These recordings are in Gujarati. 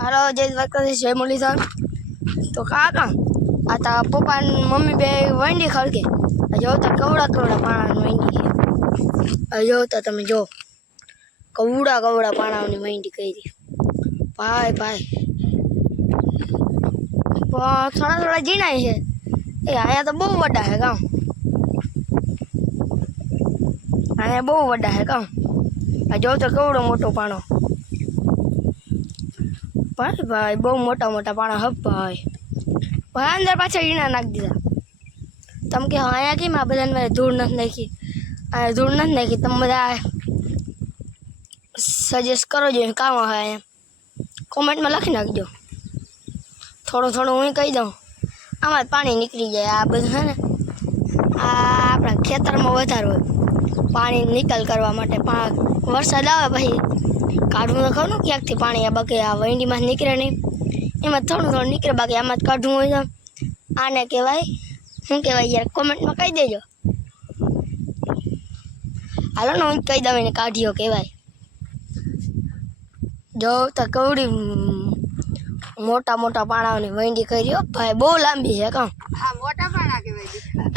હાલો જય દ્વારકાધીશ જય મુરલીધર. તો કાકા આ તા પપ્પા ને મમ્મી બે વંડી ખડકે જો તા કવડા પાણાની વંડી છે. જો તા તમે જો કવડા પાણાની વંડી કરી ભાઈ ભાઈ થોડા જીણાય છે એ અહીંયા તો બહુ વડા છે ગામ અહીંયા બહુ વડા છે ગામ આ જો તો કવડો મોટો પાણો ભાઈ ભાઈ બહુ મોટા પાણા હપ ભાઈ ભાઈ અંદર પાછા ઈણા નાખી દીધા. તમે કે અહીંયા કેમ આ બધાને મેં ધૂળ નથી નાખી અહીંયા ધૂળ નથી નાખી તમે બધા સજેસ્ટ કરો જોઈએ કામ આવે અહીંયા કોમેન્ટમાં લખી નાખજો. થોડું હું કહી દઉં આમાં જ પાણી નીકળી જાય આ બધું છે ને આ આપણા ખેતરમાં વધારે હોય પાણી નિકાલ કરવા માટે વરસાદ આવે પછી કાઢવું તો ખરું ક્યાંકથી પાણી આ બાકી આ વંડીમાં નીકળે નહીં એમાં થોડું નીકળે બાકી આમાં જ કાઢવું હોય તો આને કહેવાય શું કહેવાય યાર કોમેન્ટમાં કહી દેજો. હાલો ને હું જ કહી દઉં એને કાઢ્યો કહેવાય. જો તો કવડી મોટા પાણાની વંડી કરી ભાઈ બહુ લાંબી છે કામ. હા મોટા પાણા કહેવાય.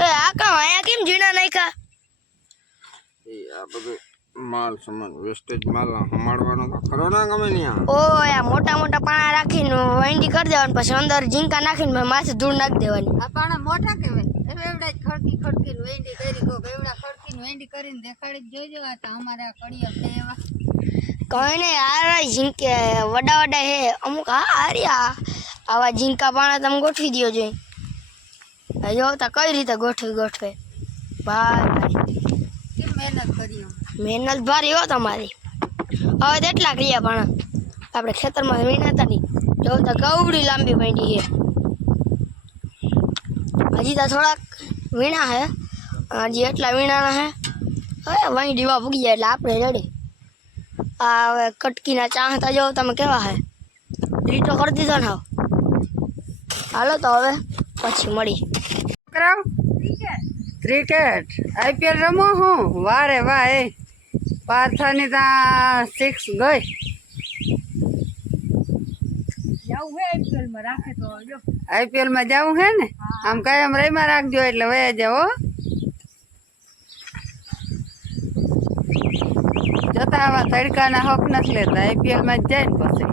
એ આ કામ અહીંયા કેમ ઝીણા નાખ્યા આ બધું માલ સામાન વેસ્ટેજ માલ હમાડવાનો તો ખરો ના ગમે નહીં. ઓ આ મોટા પાણા રાખીને વંડી કરી દેવાની પછી અંદર ઝીંકા નાખીને માથે ધૂળ નાખી દેવાની. આ પાણા મોટા કહેવાય. એવડા જ ખડકીને વેંડી કરી કોક એવડા ખડકીને વેંડી કરીને દેખાડી જ જોઈજો. આ તો અમારે આ કડિયા છે એવા કઈ નહીં યાર ઝીંકે વડા હે અમુક હા હાર્યા આવા ઝીંકા પાણા તમે ગોઠવી દો જોઈએ. જો તા કઈ રીતે ગોઠવે ભાઈ કેમ મહેનત કરી મહેનત ભારી હો તમારી. હવે તો એટલા કર્યા પાણા આપણે ખેતરમાં વીણાતા નહીં. જો તા કવડી લાંબી પડી છે હજી તો થોડાક વીણા હે હજી એટલા વીણાના હે હવે વહી દીવા ભૂગી જાય એટલે આપણે રેડી. આ હવે કટકીના ચાહતા જાઓ તમે કેવા હે રીટો કરી દીધો ને હાલો તો હવે પછી મળી. ક્રિકેટ આઈપીએલ રમો હું વારે વાહ એ પાર્થાની ત્યાં 6 ગઈ આઈપીએલમાં જવું હે ને આમ કાયમ રહીમાં રાખજો એટલે વયા જાઓ જતા આવા તડકાના હક નથી લેતા આઈપીએલમાં જ જાય ને પછી.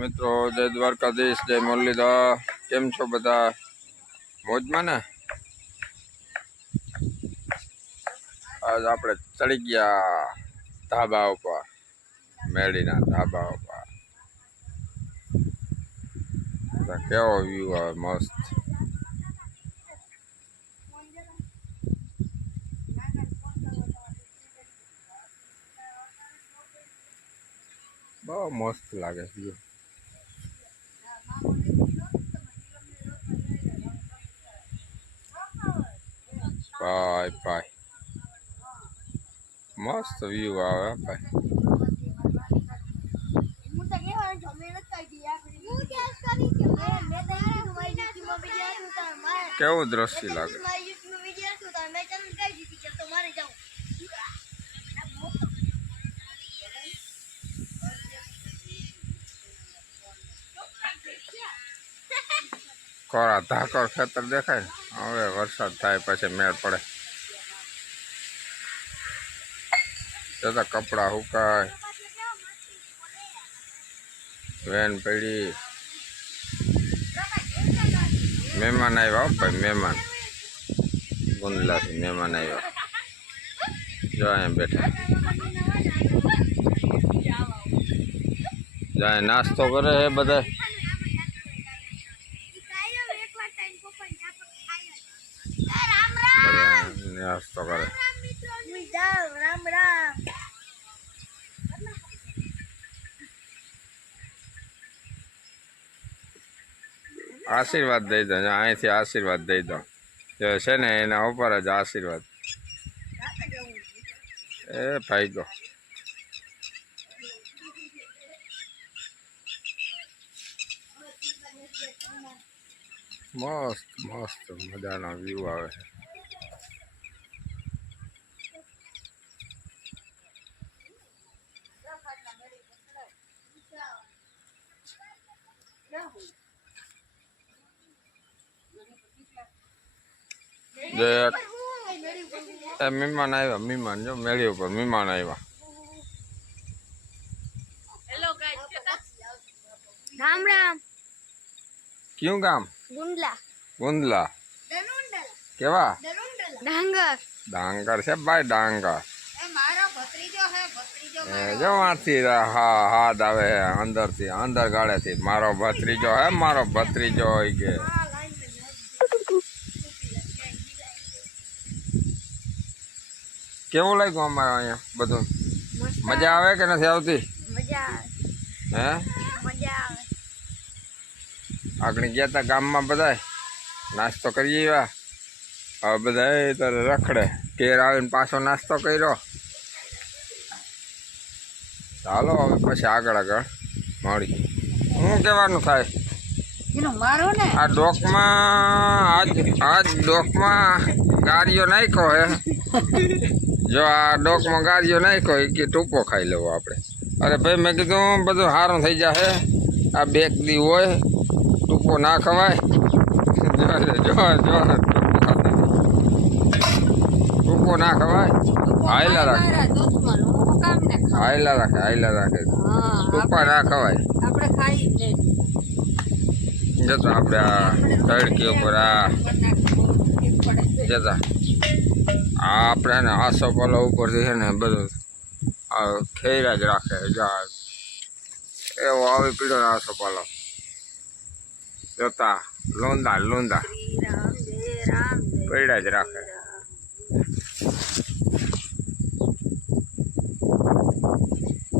મિત્રો જય દ્વારકાધીશ જય મુરલીધર. કેમ છો બધા મોજમાં ને? આજ આપણે ચડી ગયા ધાબા ઉપર મેળીના ધાબા ઉપર. કેવો વ્યૂ આવે મસ્ત. બહુ મસ્ત લાગે છે. ભાઈ ભાઈ મસ્ત વ્યૂ આવે ભાઈ. કેવું દ્રશ્ય લાગે. કોરા ધાકર ખેતર દેખાય. હવે વરસાદ થાય પછી મેળ પડે જતા કપડા સુકાય. વેન પડી. મહેમાન આવ્યા ભાઈ મહેમાન ગુંદલાથી મહેમાન આવ્યા. જો અહીંયા બેઠા જાય નાસ્તો કરે હે બધા. નાસ્તો કરે. આશીર્વાદ દઈ દો અહીંથી આશીર્વાદ દઈ દો જે છે ને એના ઉપર જ આશીર્વાદ. એ ભાઈ ગો મસ્ત મજાનો વ્યૂ આવે છે. મહેમાન આવ્યા, મહેમાન જો મેળી ઉપર મહેમાન આવ્યા. રામ રામ. કયું ગામ? ગુંડલા. ગુંદલા. કેવા? ડાંગર. ડાંગર છે ભાઈ, ડાંગર. એ મારો ભત્રીજો હે, ભત્રીજો જો આથી હા હાથ આવે અંદરથી, અંદર ગાળેથી. મારો ભત્રીજો હે, મારો ભત્રીજો હોય કે. કેવું લાગ્યું અમારે અહીંયા બધું? મજા આવે કે નથી આવતી? મજા હે મજા આવે. આપણે ગયા હતા ગામમાં બધા નાસ્તો કરીએ એવા. હવે બધા તારે રખડે. ઘેર આવીને પાછો નાસ્તો કર્યો. ચાલો હવે પછી આગળ મળી. શું કહેવાનું થાય? એનું મારો ને આ ડોકમાં આજ ડોકમાં ગાડીઓ નાખ્યો હે. જો આ ડોકમાં ગાડીઓ નાખ્યો એ કે ટૂંકો ખાઈ લેવો આપણે. અરે ભાઈ મેં કીધું બધું સારું થઈ જશે. આ બેક દી હોય ટૂંકો ના ખવાય. જો ટૂંકો ના ખવાય. હાયલા રાખે, મારા દુશ્મન હું કામ ને ખાવ. હાયલા રાખે. હા ટૂંકા ના ખવાય. આપણે ખાઈ જ નહીં. જતા આપણે આ તડકી ઉપર આ જતા આપણે ને આસો પાલો ઉપરથી છે ને બધું ખેરા જ રાખે. જા એવો આવી પીડો આસો પાલો જતા લોંદા શ્રી રામ જય રામ જય પીડા જ રાખે.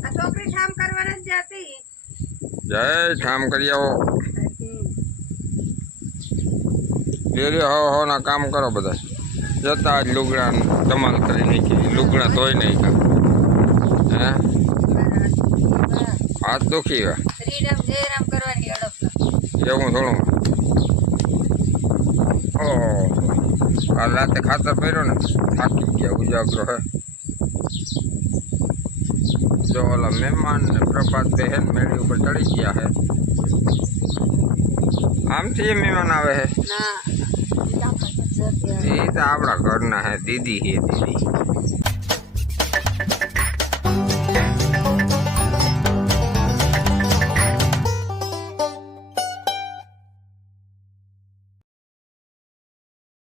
આ છોકરી ઠામ કરવા નથી જાતી. જય ઠામ કરી આવો. ડેરી હો ના કામ કરો બધા. જતા જ લુગડા ધમાલ કરી નાખી. લુગડા ધોઈ નાખ્યા. હે હાથ દુખી ગયા. શ્રી રામ જય રામ કરવાની અડપ એવું થોડું. ઓહ આ રાતે ખાતર પહેર્યો ને થાકી ગયા. ઉજાગરો હે. જો ઓલા મહેમાન ને પ્રભાત બહેન મેળી ઉપર ચડી ગયા હે. આમથી એ મહેમાન આવે હે. ના એ તો આપણા ઘરના હે. દીદી હે દીદી.